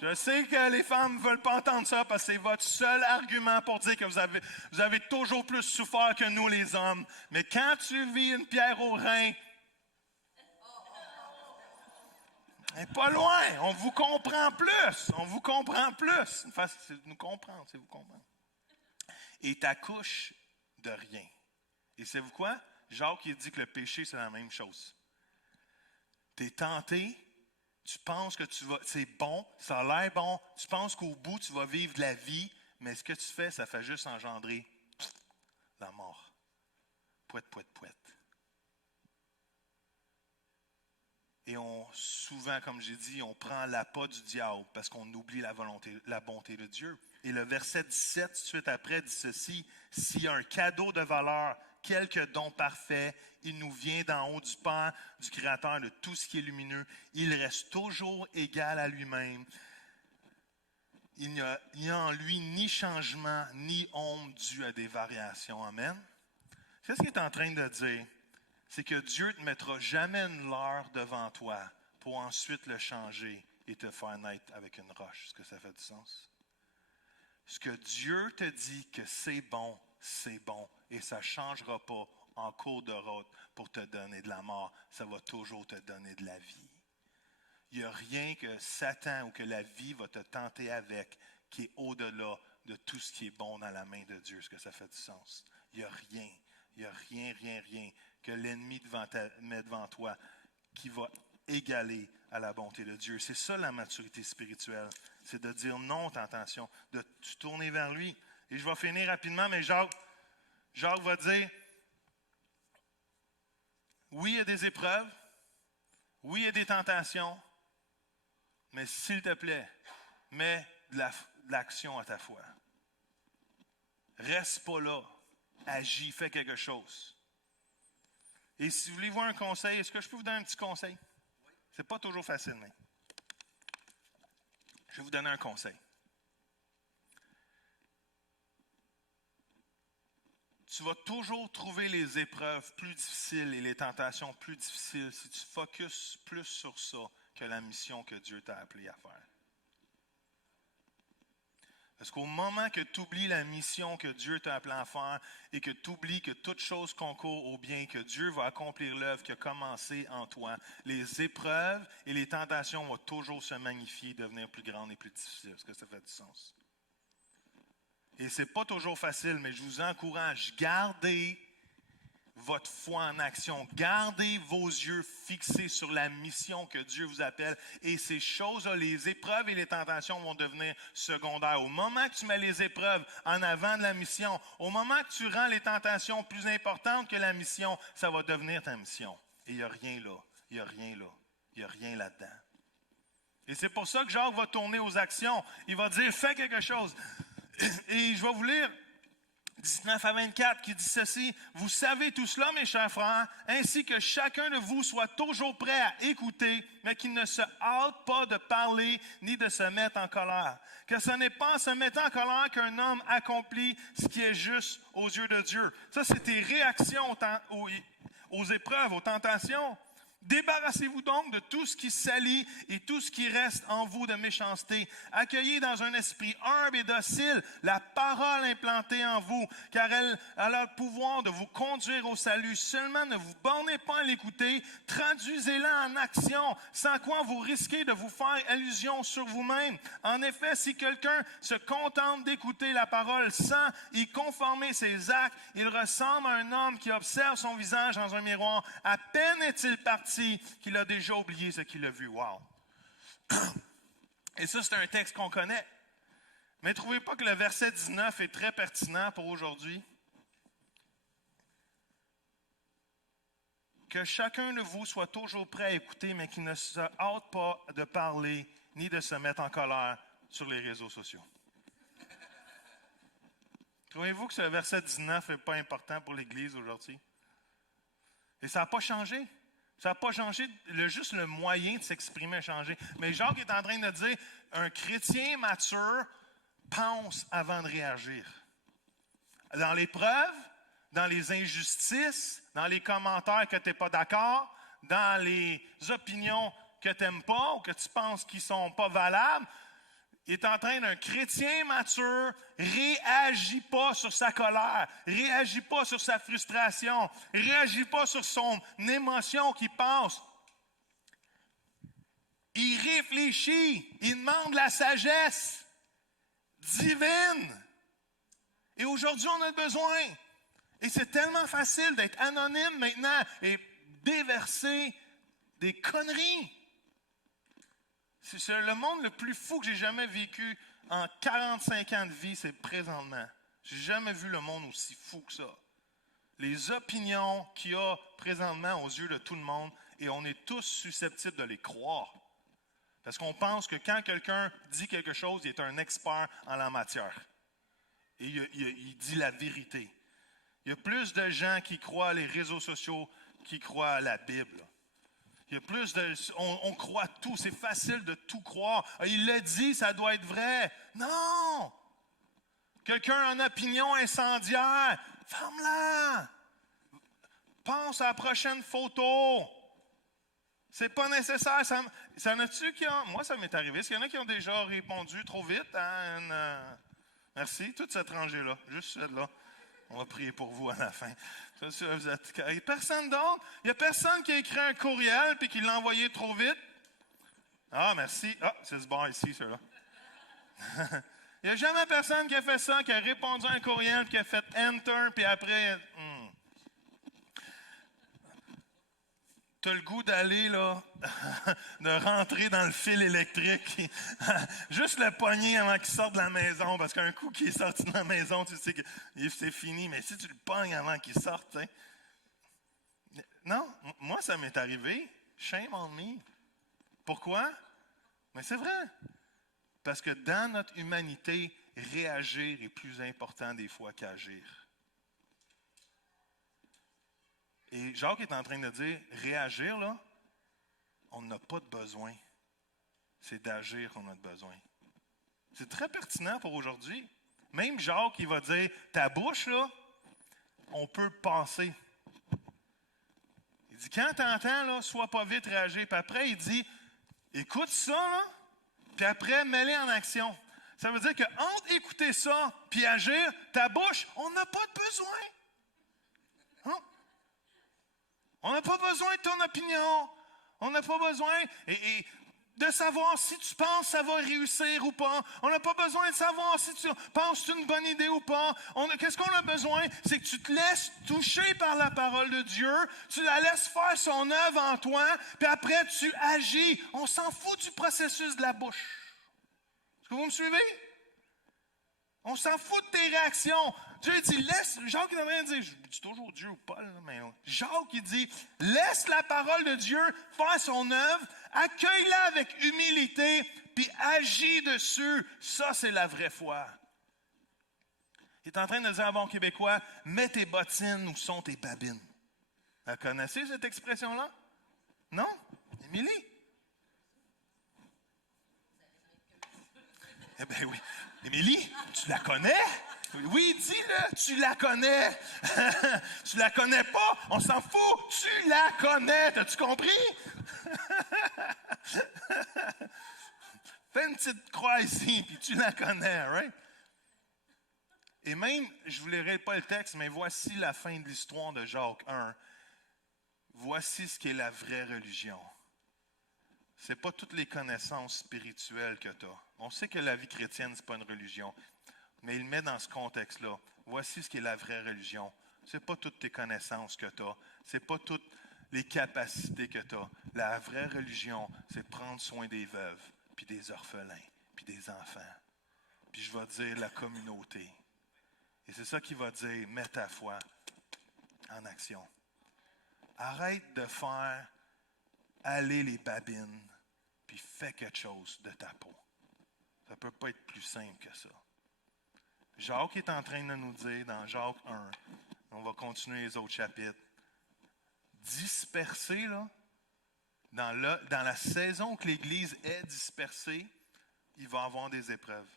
Je sais que les femmes ne veulent pas entendre ça parce que c'est votre seul argument pour dire que vous avez toujours plus souffert que nous, les hommes. Mais quand tu vis une pierre au rein, pas loin, on vous comprend plus. C'est nous comprendre, c'est vous comprendre. Et t'accouches de rien. Et savez-vous quoi? Jacques, il dit que le péché, c'est la même chose. Tu es tenté, tu penses que c'est bon, ça a l'air bon, tu penses qu'au bout, tu vas vivre de la vie, mais ce que tu fais, ça fait juste engendrer la mort. Pouette. Et souvent, comme j'ai dit, on prend l'appât du diable parce qu'on oublie la bonté de Dieu. Et le verset 17, tout de suite après, dit ceci: « S'il y a un cadeau de valeur, quelque don parfait, il nous vient d'en haut du Père, du Créateur de tout ce qui est lumineux. Il reste toujours égal à lui-même. il n'y a en lui ni changement, ni ombre due à des variations. Amen. C'est ce qu'il est en train de dire. C'est que Dieu ne te mettra jamais une leurre devant toi pour ensuite le changer et te faire naître avec une roche. Est-ce que ça fait du sens? Ce que Dieu te dit que c'est bon et ça ne changera pas en cours de route pour te donner de la mort. Ça va toujours te donner de la vie. Il n'y a rien que Satan ou que la vie va te tenter avec qui est au-delà de tout ce qui est bon dans la main de Dieu. Est-ce que ça fait du sens? Il n'y a rien. Il n'y a rien que l'ennemi met devant toi qui va égaler à la bonté de Dieu. C'est ça la maturité spirituelle. C'est de dire non aux tentations, de se tourner vers lui. Et je vais finir rapidement, mais Jacques va dire, oui, il y a des épreuves, oui, il y a des tentations, mais s'il te plaît, mets de l'action à ta foi. Reste pas là. Agis, fais quelque chose. Et si vous voulez voir un conseil, est-ce que je peux vous donner un petit conseil? C'est pas toujours facile, mais je vais vous donner un conseil. Tu vas toujours trouver les épreuves plus difficiles et les tentations plus difficiles si tu focuses plus sur ça que la mission que Dieu t'a appelé à faire. Parce qu'au moment que tu oublies la mission que Dieu t'a appelé à faire et que tu oublies que toute chose concourt au bien, que Dieu va accomplir l'œuvre qui a commencé en toi, les épreuves et les tentations vont toujours se magnifier, devenir plus grandes et plus difficiles. Est-ce que ça fait du sens? Et ce n'est pas toujours facile, mais je vous encourage, gardez votre foi en action. Gardez vos yeux fixés sur la mission que Dieu vous appelle. Et ces choses-là, les épreuves et les tentations vont devenir secondaires. Au moment que tu mets les épreuves en avant de la mission, au moment que tu rends les tentations plus importantes que la mission, ça va devenir ta mission. Et il n'y a rien là. Il n'y a rien là. Il n'y a rien là-dedans. Et c'est pour ça que Jacques va tourner aux actions. Il va dire, fais quelque chose. Et je vais vous lire 19 à 24 qui dit ceci. Vous savez tout cela, mes chers frères, ainsi que chacun de vous soit toujours prêt à écouter, mais qu'il ne se hâte pas de parler ni de se mettre en colère. Que ce n'est pas en se mettant en colère qu'un homme accomplit ce qui est juste aux yeux de Dieu. Ça, c'est tes réactions aux épreuves, aux tentations. Débarrassez-vous donc de tout ce qui salit et tout ce qui reste en vous de méchanceté. Accueillez dans un esprit humble et docile la parole implantée en vous, car elle a le pouvoir de vous conduire au salut. Seulement ne vous bornez pas à l'écouter, traduisez-la en action, sans quoi vous risquez de vous faire allusion sur vous-même. En effet, si quelqu'un se contente d'écouter la parole sans y conformer ses actes, il ressemble à un homme qui observe son visage dans un miroir. À peine est-il parti qu'il a déjà oublié ce qu'il a vu. Wow! Et ça, c'est un texte qu'on connaît. Mais trouvez pas que le verset 19 est très pertinent pour aujourd'hui? Que chacun de vous soit toujours prêt à écouter, mais qu'il ne se hâte pas de parler ni de se mettre en colère sur les réseaux sociaux. Trouvez-vous que ce verset 19 n'est pas important pour l'Église aujourd'hui? Et ça n'a pas changé. Ça n'a pas changé, juste le moyen de s'exprimer a changé. Mais Jacques est en train de dire, un chrétien mature pense avant de réagir. Dans l'épreuve, dans les injustices, dans les commentaires que tu n'es pas d'accord, dans les opinions que tu n'aimes pas ou que tu penses qui ne sont pas valables, il est en train d'un chrétien mature, réagit pas sur sa colère, réagit pas sur sa frustration, réagit pas sur son émotion qui passe. Il réfléchit, il demande la sagesse divine. Et aujourd'hui, on a besoin. Et c'est tellement facile d'être anonyme maintenant et déverser des conneries. C'est le monde le plus fou que j'ai jamais vécu en 45 ans de vie, c'est présentement. J'ai jamais vu le monde aussi fou que ça. Les opinions qu'il y a présentement aux yeux de tout le monde, et on est tous susceptibles de les croire. Parce qu'on pense que quand quelqu'un dit quelque chose, il est un expert en la matière. Et il dit la vérité. Il y a plus de gens qui croient les réseaux sociaux qui croient à la Bible. Il y a plus de... On croit tout, c'est facile de tout croire. Ah, il l'a dit, ça doit être vrai. Non! Quelqu'un a une opinion incendiaire, ferme-la! Pense à la prochaine photo. C'est pas nécessaire. Ça en a-tu qui ont... Moi, ça m'est arrivé. Est-ce qu'il y en a qui ont déjà répondu trop vite à une... Merci, toute cette rangée-là. Juste celle-là. On va prier pour vous à la fin. Vous êtes... Il n'y a personne d'autre. Il n'y a personne qui a écrit un courriel et qui l'a envoyé trop vite. Ah, merci. Ah, c'est ce bar ici, celui-là. Il n'y a jamais personne qui a fait ça, qui a répondu à un courriel, qui a fait Enter, puis après... Tu as le goût d'aller, là, de rentrer dans le fil électrique. Juste le pogner avant qu'il sorte de la maison, parce qu'un coup qu'il est sorti de la maison, tu sais que c'est fini. Mais si tu le pognes avant qu'il sorte, tu sais. Non, moi, ça m'est arrivé. Shame on me. Pourquoi? Mais c'est vrai. Parce que dans notre humanité, réagir est plus important des fois qu'agir. Et Jacques est en train de dire, réagir, là, on n'a pas de besoin. C'est d'agir qu'on a de besoin. C'est très pertinent pour aujourd'hui. Même Jacques, il va dire, ta bouche, là, on peut passer. Il dit, quand tu entends, là, sois pas vite, réagir. Puis après, il dit, écoute ça, là, puis après, mets-les en action. Ça veut dire qu'entre écouter ça puis agir, ta bouche, on n'a pas de besoin. Hein? On n'a pas besoin de ton opinion. On n'a pas besoin et de savoir si tu penses que ça va réussir ou pas. On n'a pas besoin de savoir si tu penses que c'est une bonne idée ou pas. Qu'est-ce qu'on a besoin? C'est que tu te laisses toucher par la parole de Dieu. Tu la laisses faire son œuvre en toi. Puis après, tu agis. On s'en fout du processus de la bouche. Est-ce que vous me suivez? On s'en fout de tes réactions. Dieu dit, laisse, Jacques il n'a rien dit, je dis toujours Dieu ou Paul, mais Jacques il dit, laisse la parole de Dieu faire son œuvre, accueille-la avec humilité, puis agis dessus. Ça, c'est la vraie foi. Il est en train de dire à bon québécois, mets tes bottines où sont tes babines. Vous connaissez cette expression-là? Non? Émilie? Eh bien oui. Émilie, tu la connais? Oui, dis-le, tu la connais. Tu la connais pas, on s'en fout, tu la connais. T'as-tu compris? Fais une petite croix ici, puis tu la connais, right? Et même, je ne vous lirai pas le texte, mais voici la fin de l'histoire de Jacques 1. Voici ce qu'est la vraie religion. Ce n'est pas toutes les connaissances spirituelles que tu as. On sait que la vie chrétienne, ce n'est pas une religion. Mais il met dans ce contexte-là. Voici ce qu'est la vraie religion. Ce n'est pas toutes tes connaissances que tu as. Ce n'est pas toutes les capacités que tu as. La vraie religion, c'est prendre soin des veuves, puis des orphelins, puis des enfants. Puis je vais dire la communauté. Et c'est ça qu'il va dire, mets ta foi en action. Arrête de faire aller les babines, puis fais quelque chose de ta peau. Ça ne peut pas être plus simple que ça. Jacques est en train de nous dire dans Jacques 1, on va continuer les autres chapitres, dispersé, là, dans la saison que l'Église est dispersée, il va y avoir des épreuves.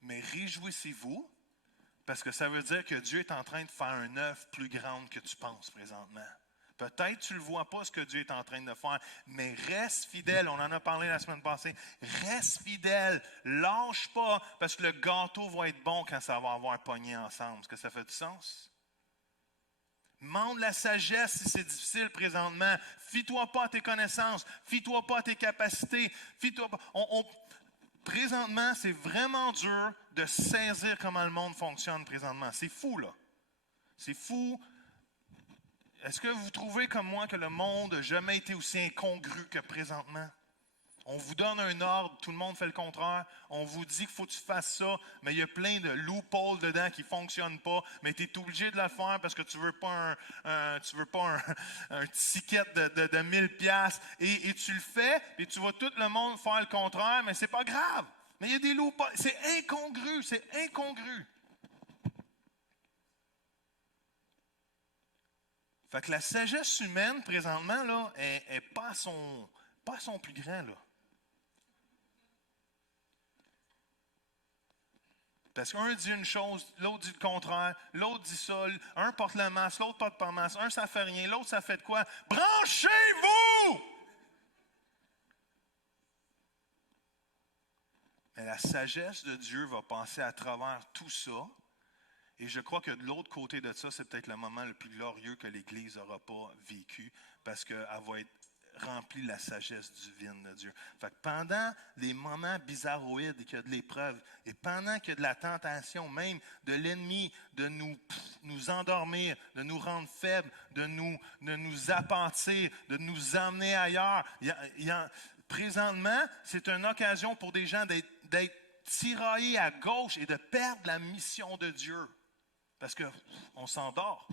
Mais réjouissez-vous, parce que ça veut dire que Dieu est en train de faire une œuvre plus grande que tu penses présentement. Peut-être que tu ne le vois pas ce que Dieu est en train de faire, mais reste fidèle. On en a parlé la semaine passée. Reste fidèle. Lâche pas, parce que le gâteau va être bon quand ça va avoir pogné ensemble. Est-ce que ça fait du sens? Demande la sagesse si c'est difficile présentement. Fie-toi pas à tes connaissances. Fie-toi pas à tes capacités. Fie-toi pas. Présentement, c'est vraiment dur de saisir comment le monde fonctionne présentement. C'est fou, là. C'est fou. Est-ce que vous trouvez comme moi que le monde n'a jamais été aussi incongru que présentement? On vous donne un ordre, tout le monde fait le contraire. On vous dit qu'il faut que tu fasses ça, mais il y a plein de loopholes dedans qui ne fonctionnent pas. Mais tu es obligé de le faire parce que tu ne veux pas un ticket de 1000 $. Et tu le fais, et tu vois tout le monde faire le contraire, mais ce n'est pas grave. Mais il y a des loopholes. C'est incongru, c'est incongru. Fait que la sagesse humaine, présentement, là, est pas à son plus grand, là. Parce qu'un dit une chose, l'autre dit le contraire, l'autre dit ça, un porte le masque, l'autre porte pas le masque, un ça fait rien, l'autre ça fait de quoi? Branchez-vous! Mais la sagesse de Dieu va passer à travers tout ça. Et je crois que de l'autre côté de ça, c'est peut-être le moment le plus glorieux que l'Église n'aura pas vécu parce qu'elle va être remplie de la sagesse divine de Dieu. Fait que pendant les moments bizarroïdes et qu'il y a de l'épreuve, et pendant qu'il y a de la tentation, même de l'ennemi, de nous endormir, de nous rendre faibles, de nous apentir, de nous emmener ailleurs, présentement, c'est une occasion pour des gens d'être tiraillés à gauche et de perdre la mission de Dieu. Parce qu'on s'endort.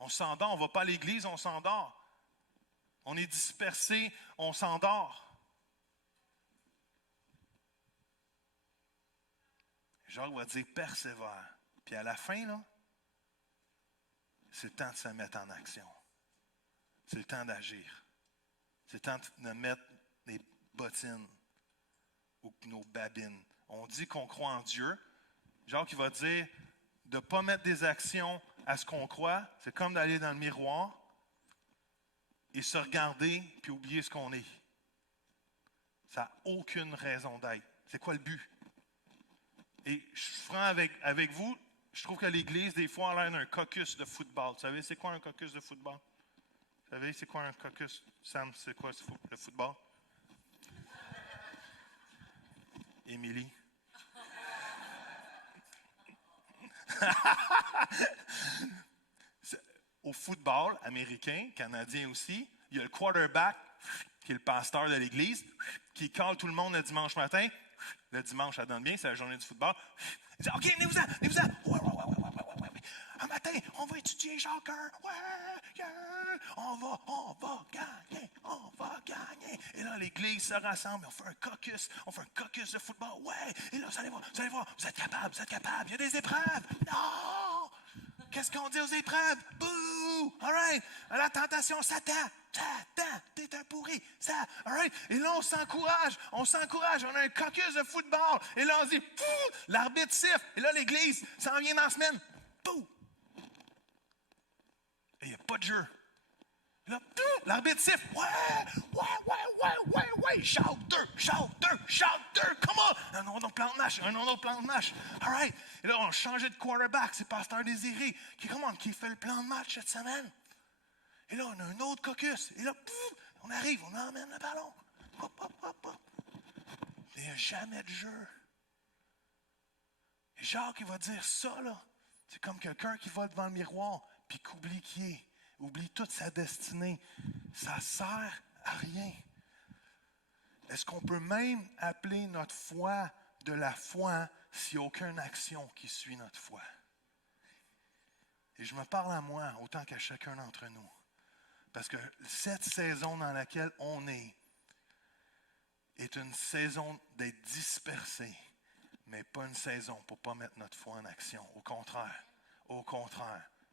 On s'endort, on ne va pas à l'église, on s'endort. On est dispersé, on s'endort. Jacques va dire persévère. Puis à la fin, là, c'est le temps de se mettre en action. C'est le temps d'agir. C'est le temps de mettre les bottines ou nos babines. On dit qu'on croit en Dieu. Jacques va dire de ne pas mettre des actions à ce qu'on croit. C'est comme d'aller dans le miroir et se regarder puis oublier ce qu'on est. Ça n'a aucune raison d'être. C'est quoi le but? Et je suis franc avec vous, je trouve que l'Église, des fois, a l'air d'un caucus de football. Vous savez, c'est quoi un caucus de football? Vous savez, c'est quoi un caucus? Sam, c'est quoi le football? Émilie? Au football américain, canadien aussi, il y a le quarterback, qui est le pasteur de l'église, qui cale tout le monde le dimanche matin. Le dimanche, ça donne bien, c'est la journée du football. Il dit, OK, venez-vous-en, venez-vous-en. Ouais. Un matin, on va étudier chacun. Ouais, yeah. On va gagner. Et là, l'église se rassemble, on fait un caucus de football. Ouais, et là, vous allez voir, vous êtes capable, il y a des épreuves. Non! Qu'est-ce qu'on dit aux épreuves? Bouh! All right. À la tentation, Satan, t'es un pourri. All right. Et là, on s'encourage. On a un caucus de football. Et là, on dit, pouf! L'arbitre siffle. Et là, l'église s'en vient dans la semaine. Pouf! Et il n'y a pas de jeu. Et là, pouf! L'arbitre siffle. Ouais! Shout deux. Come on! Un autre plan de match. All right. Et là, on changeait de quarterback. C'est Pasteur Désiré qui fait le plan de match cette semaine. Et là, on a un autre caucus. Et là, pouf, on arrive, on emmène le ballon. Hop. Il n'y a jamais de jeu. Et Jacques, il va dire ça, là. C'est comme quelqu'un qui va devant le miroir puis qui oublie qui est. Oublie toute sa destinée. Ça ne sert à rien. Est-ce qu'on peut même appeler notre foi de la foi s'il n'y a aucune action qui suit notre foi? Et je me parle à moi autant qu'à chacun d'entre nous. Parce que cette saison dans laquelle on est une saison d'être dispersé, mais pas une saison pour ne pas mettre notre foi en action. Au contraire,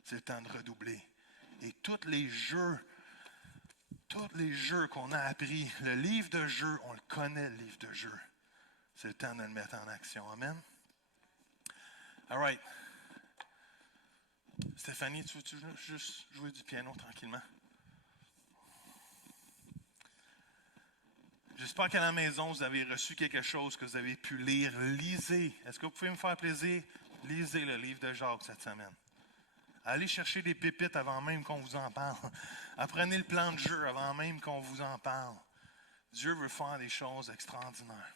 c'est le temps de redoubler. Et tous les jeux qu'on a appris, le livre de jeux, on le connaît, le livre de jeux. C'est le temps de le mettre en action. Amen? All right. Stéphanie, tu veux juste jouer du piano tranquillement? J'espère qu'à la maison, vous avez reçu quelque chose que vous avez pu lire. Lisez. Est-ce que vous pouvez me faire plaisir? Lisez le livre de Jacques cette semaine. Allez chercher des pépites avant même qu'on vous en parle. Apprenez le plan de jeu avant même qu'on vous en parle. Dieu veut faire des choses extraordinaires.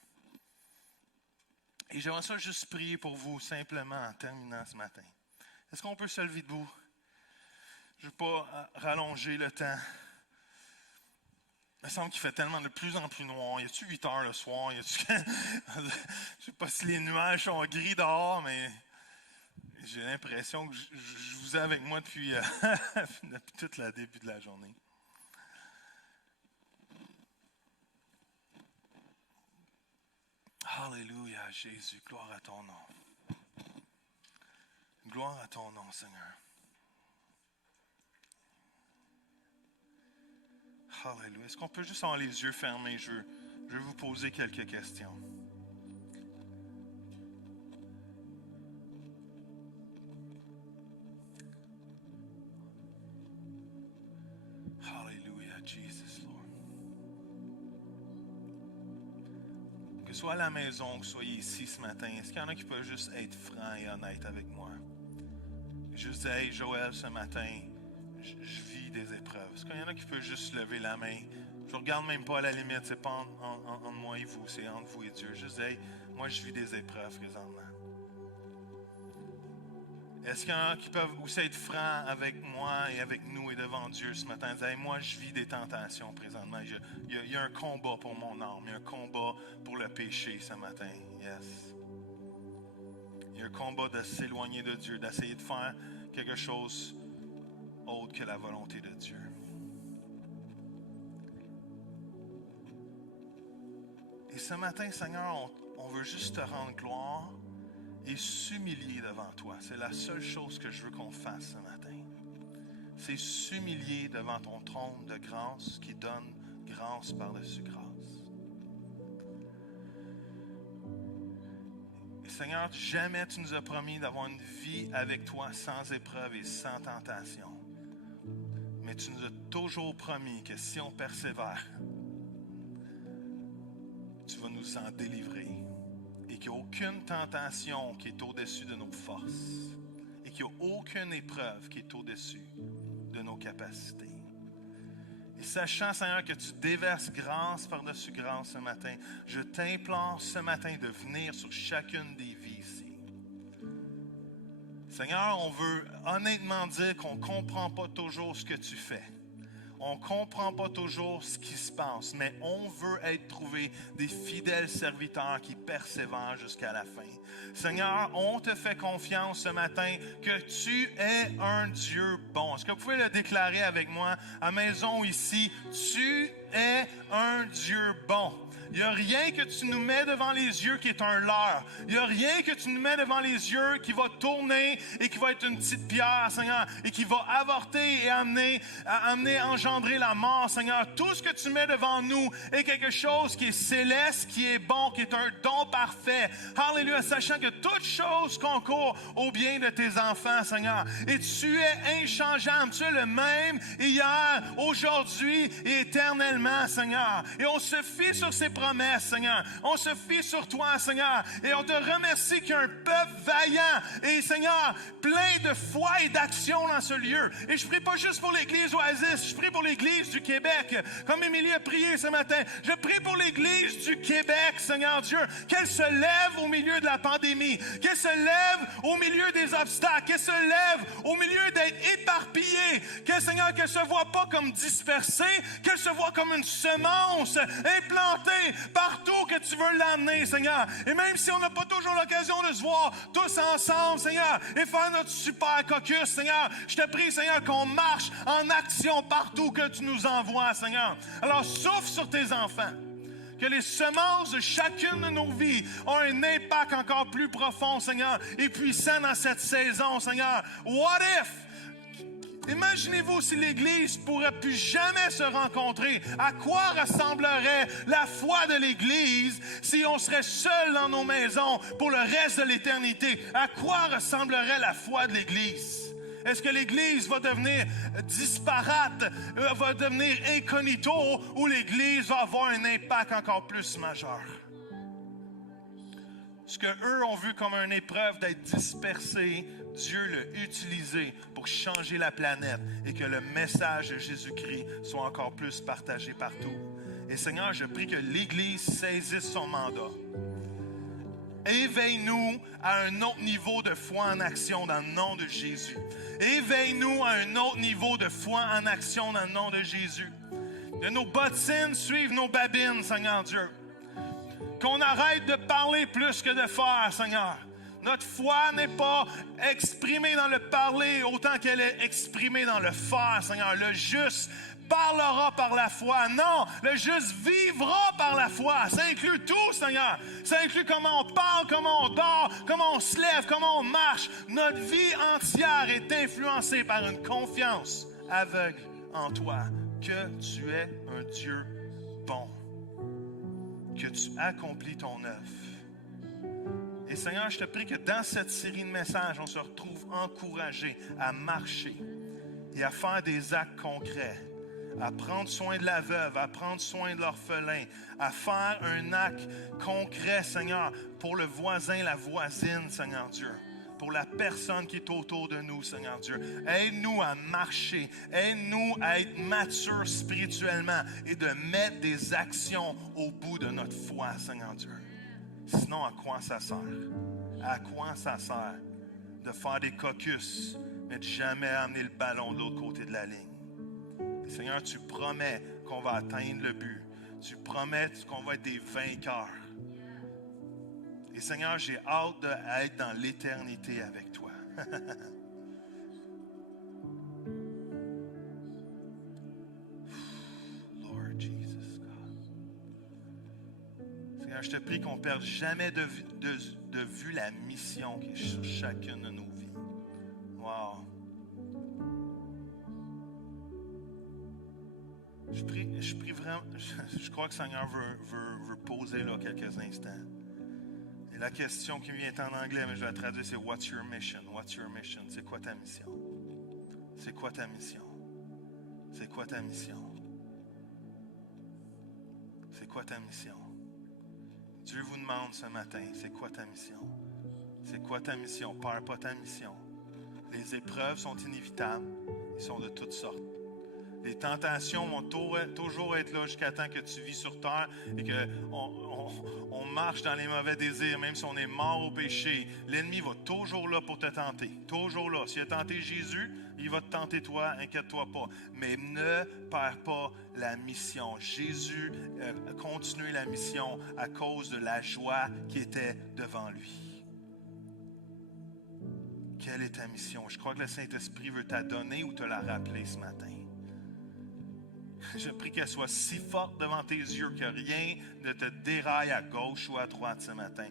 Et j'aimerais ça juste prier pour vous simplement en terminant ce matin. Est-ce qu'on peut se lever debout? Je ne veux pas rallonger le temps. Il me semble qu'il fait tellement de plus en plus noir. Y a-tu 8 heures le soir? Je ne sais pas si les nuages sont gris dehors, mais j'ai l'impression que je vous ai avec moi depuis tout le début de la journée. Alléluia, Jésus. Gloire à ton nom. Gloire à ton nom, Seigneur. Alléluia. Est-ce qu'on peut juste avoir les yeux fermés? Je vais vous poser quelques questions. Alléluia, Jesus, Lord. Que ce soit à la maison, que vous soyez ici ce matin, est-ce qu'il y en a qui peuvent juste être francs et honnêtes avec moi? Juste dire, hey Joël, ce matin, je vis des épreuves. Est-ce qu'il y en a qui peuvent juste lever la main? Je ne regarde même pas à la limite, c'est pas entre moi et vous, c'est entre vous et Dieu. Juste dire, hey, moi je vis des épreuves présentement. Est-ce qu'il y en a qui peuvent aussi être francs avec moi et avec nous et devant Dieu ce matin? Dire, hey, moi je vis des tentations présentement. Il y a un combat pour mon âme, il y a un combat pour le péché ce matin. Yes. Il y a un combat de s'éloigner de Dieu, d'essayer de faire quelque chose autre que la volonté de Dieu. Et ce matin, Seigneur, on veut juste te rendre gloire et s'humilier devant toi. C'est la seule chose que je veux qu'on fasse ce matin. C'est s'humilier devant ton trône de grâce qui donne grâce par-dessus grâce. Et Seigneur, jamais tu nous as promis d'avoir une vie avec toi sans épreuve et sans tentation. Mais tu nous as toujours promis que si on persévère, tu vas nous en délivrer. Et qu'il n'y a aucune tentation qui est au-dessus de nos forces. Et qu'il n'y a aucune épreuve qui est au-dessus de nos capacités. Et sachant, Seigneur, que tu déverses grâce par-dessus grâce ce matin, je t'implore ce matin de venir sur chacune des vies ici. Seigneur, on veut honnêtement dire qu'on ne comprend pas toujours ce que tu fais. On ne comprend pas toujours ce qui se passe, mais on veut être trouvé des fidèles serviteurs qui persévèrent jusqu'à la fin. Seigneur, on te fait confiance ce matin que tu es un Dieu bon. Est-ce que vous pouvez le déclarer avec moi à maison ou ici? Tu es un Dieu bon. Il n'y a rien que tu nous mets devant les yeux qui est un leurre. Il n'y a rien que tu nous mets devant les yeux qui va tourner et qui va être une petite pierre, Seigneur, et qui va avorter et engendrer la mort, Seigneur. Tout ce que tu mets devant nous est quelque chose qui est céleste, qui est bon, qui est un don parfait. Alléluia, sachant que toute chose concourt au bien de tes enfants, Seigneur. Et tu es inchangeable. Tu es le même hier, aujourd'hui et éternellement, Seigneur. Et on se fie sur ces promesses, Seigneur. On se fie sur toi, Seigneur. Et on te remercie qu'il y a un peuple vaillant et, Seigneur, plein de foi et d'action dans ce lieu. Et je prie pas juste pour l'Église Oasis, je prie pour l'Église du Québec. Comme Émilie a prié ce matin, je prie pour l'Église du Québec, Seigneur Dieu, qu'elle se lève au milieu de la pandémie, qu'elle se lève au milieu des obstacles, qu'elle se lève au milieu d'être éparpillée, que, Seigneur, qu'elle se voit pas comme dispersée, qu'elle se voit comme une semence implantée partout que tu veux l'amener, Seigneur. Et même si on n'a pas toujours l'occasion de se voir tous ensemble, Seigneur, et faire notre super caucus, Seigneur, je te prie, Seigneur, qu'on marche en action partout que tu nous envoies, Seigneur. Alors, souffle sur tes enfants. Que les semences de chacune de nos vies ont un impact encore plus profond, Seigneur, et puissant dans cette saison, Seigneur. What if? Imaginez-vous si l'Église ne pourrait plus jamais se rencontrer. À quoi ressemblerait la foi de l'Église si on serait seul dans nos maisons pour le reste de l'éternité? À quoi ressemblerait la foi de l'Église? Est-ce que l'Église va devenir disparate, va devenir incognito, ou l'Église va avoir un impact encore plus majeur? Ce qu'eux ont vu comme une épreuve d'être dispersés, Dieu l'a utilisé pour changer la planète et que le message de Jésus-Christ soit encore plus partagé partout. Et Seigneur, je prie que l'Église saisisse son mandat. Éveille-nous à un autre niveau de foi en action dans le nom de Jésus. Éveille-nous à un autre niveau de foi en action dans le nom de Jésus. Que nos bottines suivent nos babines, Seigneur Dieu. Qu'on arrête de parler plus que de faire, Seigneur. Notre foi n'est pas exprimée dans le parler autant qu'elle est exprimée dans le faire, Seigneur. Le juste parlera par la foi. Non, le juste vivra par la foi. Ça inclut tout, Seigneur. Ça inclut comment on parle, comment on dort, comment on se lève, comment on marche. Notre vie entière est influencée par une confiance aveugle en toi, que tu es un Dieu bon, que tu accomplis ton œuvre. Et Seigneur, je te prie que dans cette série de messages, on se retrouve encouragés à marcher et à faire des actes concrets, à prendre soin de la veuve, à prendre soin de l'orphelin, à faire un acte concret, Seigneur, pour le voisin, la voisine, Seigneur Dieu, pour la personne qui est autour de nous, Seigneur Dieu. Aide-nous à marcher, aide-nous à être matures spirituellement et de mettre des actions au bout de notre foi, Seigneur Dieu. Sinon, à quoi ça sert? À quoi ça sert de faire des caucus, mais de jamais amener le ballon de l'autre côté de la ligne? Et Seigneur, tu promets qu'on va atteindre le but. Tu promets qu'on va être des vainqueurs. Et Seigneur, j'ai hâte d'être dans l'éternité avec toi. Lord Jesus, God. Seigneur, je te prie qu'on ne perde jamais de vue la mission qui est sur chacune de nos vies. Wow. Je prie vraiment, je crois que le Seigneur veut poser là quelques instants. Et la question qui vient en anglais, mais je vais la traduire, c'est What's your mission? What's your mission? C'est quoi ta mission? C'est quoi ta mission? C'est quoi ta mission? C'est quoi ta mission? Dieu vous demande ce matin, c'est quoi ta mission? C'est quoi ta mission? Perds pas ta mission. Les épreuves sont inévitables. Ils sont de toutes sortes. Les tentations vont toujours être là jusqu'à temps que tu vis sur terre et qu'on marche dans les mauvais désirs, même si on est mort au péché. L'ennemi va toujours là pour te tenter. Toujours là. S'il a tenté Jésus, il va te tenter toi, inquiète-toi pas. Mais ne perds pas la mission. Jésus a continué la mission à cause de la joie qui était devant lui. Quelle est ta mission? Je crois que le Saint-Esprit veut te donner ou te la rappeler ce matin. Je prie qu'elle soit si forte devant tes yeux que rien ne te déraille à gauche ou à droite ce matin.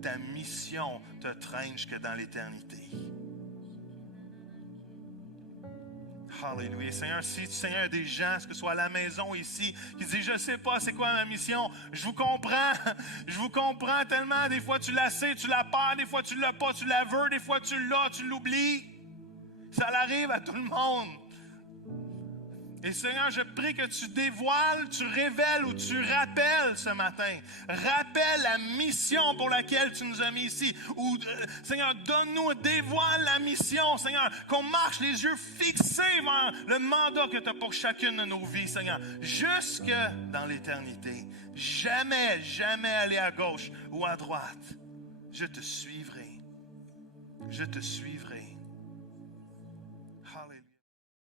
Ta mission te traîne jusque dans l'éternité. Alléluia. Seigneur, si Seigneur, il y a des gens, que ce soit à la maison ici, qui disent, je ne sais pas c'est quoi ma mission, je vous comprends. Je vous comprends tellement. Des fois, tu la sais, tu la perds. Des fois, tu ne l'as pas, tu la veux. Des fois, tu l'as, tu l'oublies. Ça arrive à tout le monde. Et Seigneur, je prie que tu dévoiles, tu révèles ou tu rappelles ce matin. Rappelle la mission pour laquelle tu nous as mis ici. Ou, Seigneur, donne-nous, dévoile la mission, Seigneur. Qu'on marche les yeux fixés vers le mandat que tu as pour chacune de nos vies, Seigneur. Jusque dans l'éternité. Jamais, jamais aller à gauche ou à droite. Je te suivrai. Je te suivrai. Alléluia.